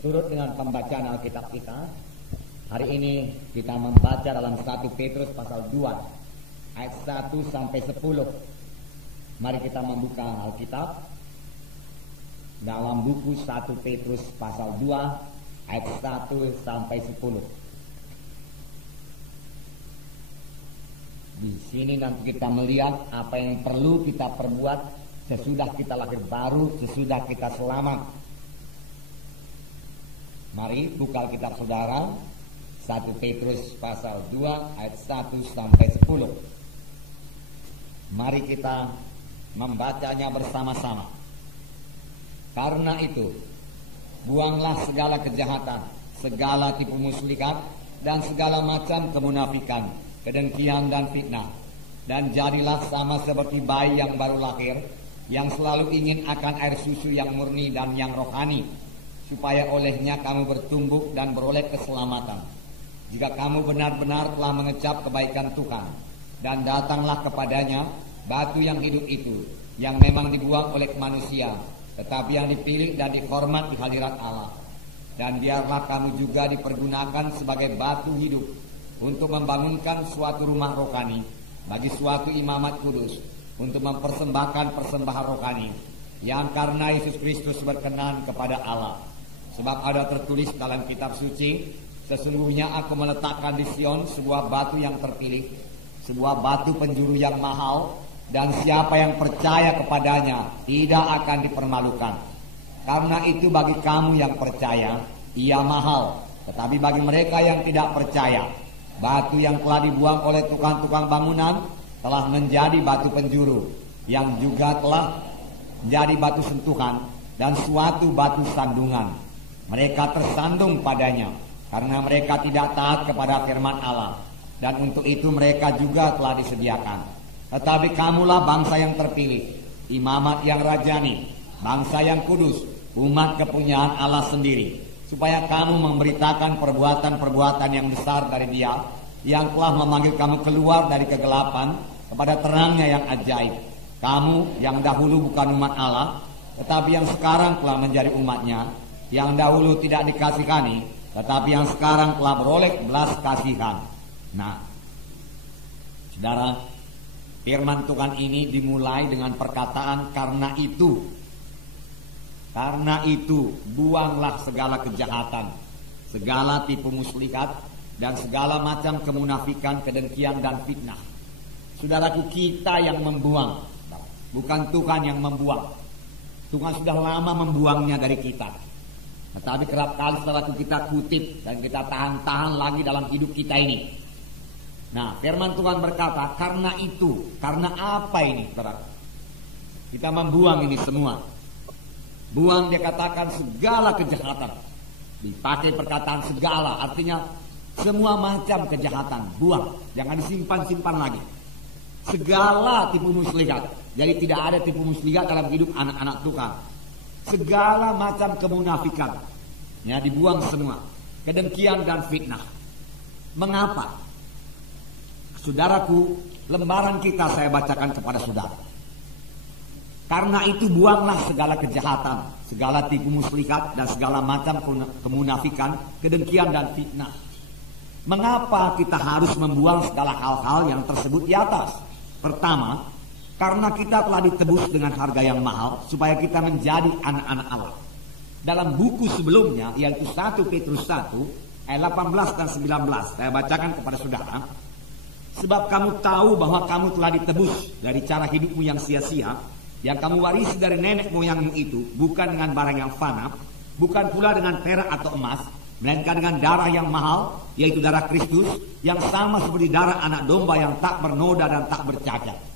Seturut dengan pembacaan Alkitab kita, hari ini kita membaca dalam 1 Petrus pasal 2 ayat 1 sampai 10. Mari kita membuka Alkitab dalam buku 1 Petrus pasal 2 ayat 1 sampai 10. Di sini nanti kita melihat apa yang perlu kita perbuat sesudah kita lahir baru, sesudah kita selamat. Mari buka Alkitab saudara, 1 Petrus pasal 2 ayat 1 sampai 10. Mari kita membacanya bersama-sama. Karena itu, buanglah segala kejahatan, segala tipu muslihat, dan segala macam kemunafikan, kedengkian dan fitnah. Dan jadilah sama seperti bayi yang baru lahir, yang selalu ingin akan air susu yang murni dan yang rohani, supaya olehnya kamu bertumbuh dan beroleh keselamatan. Jika kamu benar-benar telah mengecap kebaikan Tuhan, dan datanglah kepadanya batu yang hidup itu, yang memang dibuang oleh manusia, tetapi yang dipilih dan dihormat di hadirat Allah. Dan biarlah kamu juga dipergunakan sebagai batu hidup untuk membangunkan suatu rumah rohani bagi suatu imamat kudus, untuk mempersembahkan persembahan rohani yang karena Yesus Kristus berkenan kepada Allah. Sebab ada tertulis dalam kitab suci, sesungguhnya aku meletakkan di Sion sebuah batu yang terpilih, sebuah batu penjuru yang mahal, dan siapa yang percaya kepadanya tidak akan dipermalukan. Karena itu bagi kamu yang percaya, ia mahal. Tetapi bagi mereka yang tidak percaya, batu yang telah dibuang oleh tukang-tukang bangunan telah menjadi batu penjuru, yang juga telah menjadi batu sentuhan dan suatu batu sandungan. Mereka tersandung padanya karena mereka tidak taat kepada firman Allah, dan untuk itu mereka juga telah disediakan. Tetapi kamulah bangsa yang terpilih, imamat yang rajani, bangsa yang kudus, umat kepunyaan Allah sendiri, supaya kamu memberitakan perbuatan-perbuatan yang besar dari Dia, yang telah memanggil kamu keluar dari kegelapan kepada terangnya yang ajaib. Kamu yang dahulu bukan umat Allah, tetapi yang sekarang telah menjadi umatnya, yang dahulu tidak dikasihani, tetapi yang sekarang telah beroleh belas kasihan. Nah, saudara, firman Tuhan ini dimulai dengan perkataan karena itu. Karena itu, buanglah segala kejahatan, segala tipu muslihat, dan segala macam kemunafikan, kedengkian dan fitnah. Saudaraku, kita yang membuang, bukan Tuhan yang membuang. Tuhan sudah lama membuangnya dari kita. Tetapi kerap kali saudaraku kita kutip dan kita tahan-tahan lagi dalam hidup kita ini. Nah, firman Tuhan berkata, karena itu. Karena apa ini, saudara? Kita membuang ini semua. Buang, dia katakan segala kejahatan. Dipakai perkataan segala, artinya semua macam kejahatan. Buang, jangan disimpan-simpan lagi. Segala tipu muslihat. Jadi tidak ada tipu muslihat dalam hidup anak-anak Tuhan. Segala macam kemunafikan, ya, dibuang semua. Kedengkian dan fitnah. Mengapa? Saudaraku, lembaran kita saya bacakan kepada saudara. Karena itu buanglah segala kejahatan, segala tipu muslihat, dan segala macam kemunafikan, kedengkian dan fitnah. Mengapa kita harus membuang segala hal-hal yang tersebut di atas? Pertama, karena kita telah ditebus dengan harga yang mahal, supaya kita menjadi anak-anak Allah. Dalam buku sebelumnya, yaitu 1 Petrus 1 ayat 18 dan 19, saya bacakan kepada saudara. Sebab kamu tahu bahwa kamu telah ditebus dari cara hidupmu yang sia-sia, yang kamu warisi dari nenek moyangmu itu, bukan dengan barang yang fana, bukan pula dengan perak atau emas, melainkan dengan darah yang mahal, yaitu darah Kristus, yang sama seperti darah anak domba yang tak bernoda dan tak bercacat.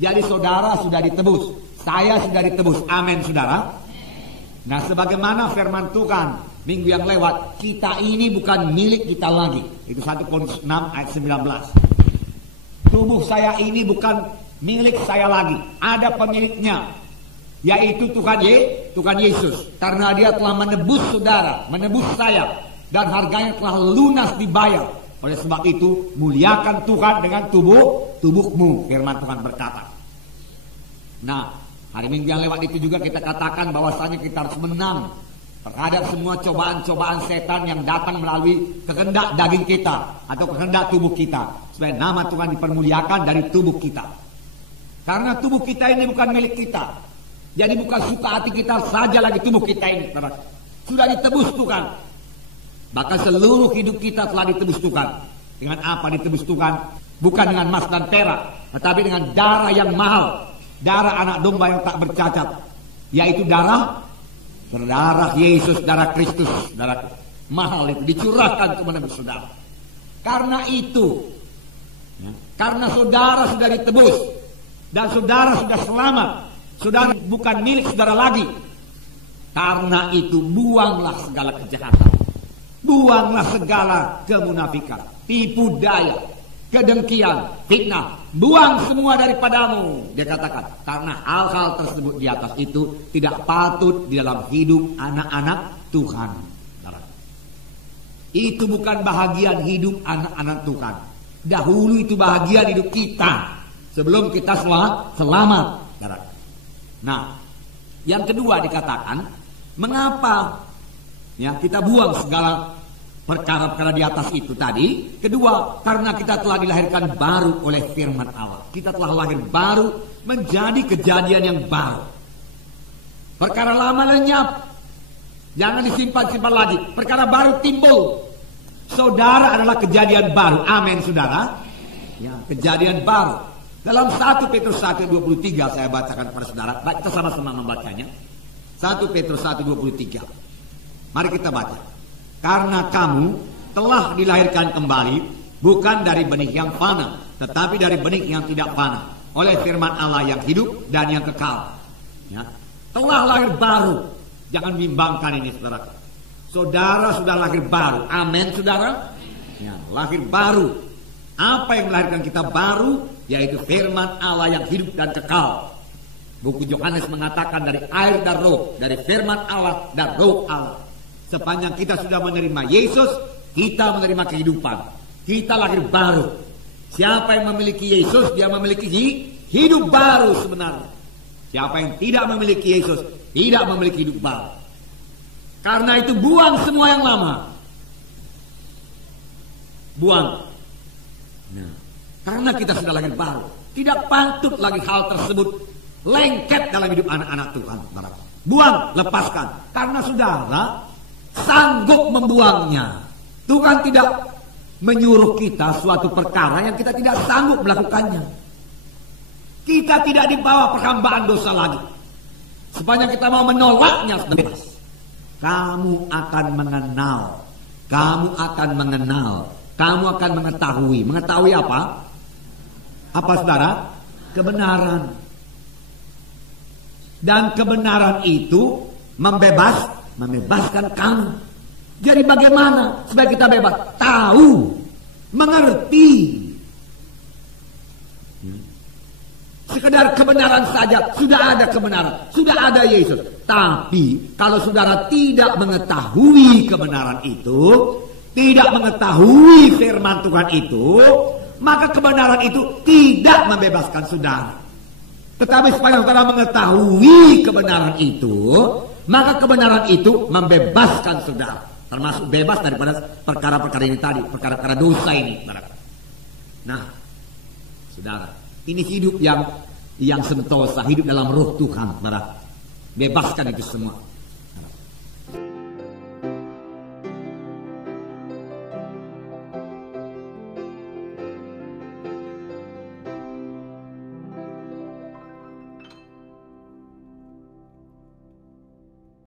Jadi saudara sudah ditebus, saya sudah ditebus, amin saudara. Nah, sebagaimana firman Tuhan minggu yang lewat, kita ini bukan milik kita lagi. Itu 1 Korintus 6 ayat 19. Tubuh saya ini bukan milik saya lagi, ada pemiliknya, yaitu Tuhan Yesus. Karena Dia telah menebus saudara, menebus saya, dan harganya telah lunas dibayar. Oleh sebab itu, muliakan Tuhan dengan tubuhmu, firman Tuhan berkata. Nah, hari Minggu yang lewat itu juga kita katakan bahwasanya kita harus menang terhadap semua cobaan-cobaan setan yang datang melalui kehendak daging kita atau kehendak tubuh kita, supaya nama Tuhan dipermuliakan dari tubuh kita. Karena tubuh kita ini bukan milik kita, jadi bukan suka hati kita saja lagi tubuh kita ini, sudah ditebus Tuhan. Bahkan seluruh hidup kita telah ditebus Tuhan. Dengan apa ditebus Tuhan? Bukan dengan emas dan perak, tetapi dengan darah yang mahal, darah anak domba yang tak bercacat, yaitu darah Yesus, darah Kristus, darah mahal itu dicurahkan kepada saudara. Karena itu, karena saudara sudah ditebus dan saudara sudah selamat, saudara bukan milik saudara lagi. Karena itu buanglah segala kejahatan, buanglah segala kemunafikan, tipu daya, kedengkian, fitnah, buang semua daripadamu. Dia katakan, karena hal-hal tersebut di atas itu tidak patut di dalam hidup anak-anak Tuhan. Itu bukan bahagian hidup anak-anak Tuhan. Dahulu itu bahagian hidup kita sebelum kita selamat. Nah, yang kedua dikatakan, mengapa ya kita buang segala perkara-perkara di atas itu tadi? Kedua, karena kita telah dilahirkan baru oleh firman Allah. Kita telah lahir baru menjadi kejadian yang baru. Perkara lama lenyap, jangan disimpan-simpan lagi. Perkara baru timbul. Saudara adalah kejadian baru. Amin, saudara. Ya, kejadian baru. Dalam 1 Petrus 1:23 saya bacakan kepada saudara. Baik, kita sama-sama membacanya. 1 Petrus 1:23. Mari kita baca. Karena kamu telah dilahirkan kembali, bukan dari benih yang fana, tetapi dari benih yang tidak fana, oleh firman Allah yang hidup dan yang kekal. Ya. Telah lahir baru. Jangan bimbangkan ini, saudara. Saudara sudah lahir baru. Amin, saudara. Ya, lahir baru. Apa yang melahirkan kita baru? Yaitu firman Allah yang hidup dan kekal. Buku Yohanes mengatakan dari air dan roh, dari firman Allah dan roh Allah. Sepanjang kita sudah menerima Yesus, kita menerima kehidupan. Kita lahir baru. Siapa yang memiliki Yesus, dia memiliki hidup baru sebenarnya. Siapa yang tidak memiliki Yesus, tidak memiliki hidup baru. Karena itu buang semua yang lama. Buang. Nah, karena kita sudah lahir baru, tidak patut lagi hal tersebut lengket dalam hidup anak-anak Tuhan. Buang, lepaskan. Karena saudara sanggup membuangnya. Tuhan tidak menyuruh kita suatu perkara yang kita tidak sanggup melakukannya. Kita tidak dibawa perhambaan dosa lagi. Sepanjang kita mau menolaknya bebas. Kamu akan mengenal. Kamu akan mengenal. Kamu akan mengetahui. Mengetahui apa? Apa, saudara? Kebenaran. Dan kebenaran itu membebaskan kamu. Jadi bagaimana supaya kita bebas? Tahu, mengerti. Sekedar kebenaran saja, sudah ada kebenaran, sudah ada Yesus. Tapi kalau saudara tidak mengetahui kebenaran itu, tidak mengetahui firman Tuhan itu, maka kebenaran itu tidak membebaskan saudara. Tetapi supaya saudara mengetahui kebenaran itu, maka kebenaran itu membebaskan saudara, termasuk bebas daripada perkara-perkara ini tadi, perkara-perkara dosa ini. Nah, saudara, ini hidup yang sentosa, hidup dalam roh Tuhan, saudara. Bebaskan itu semua.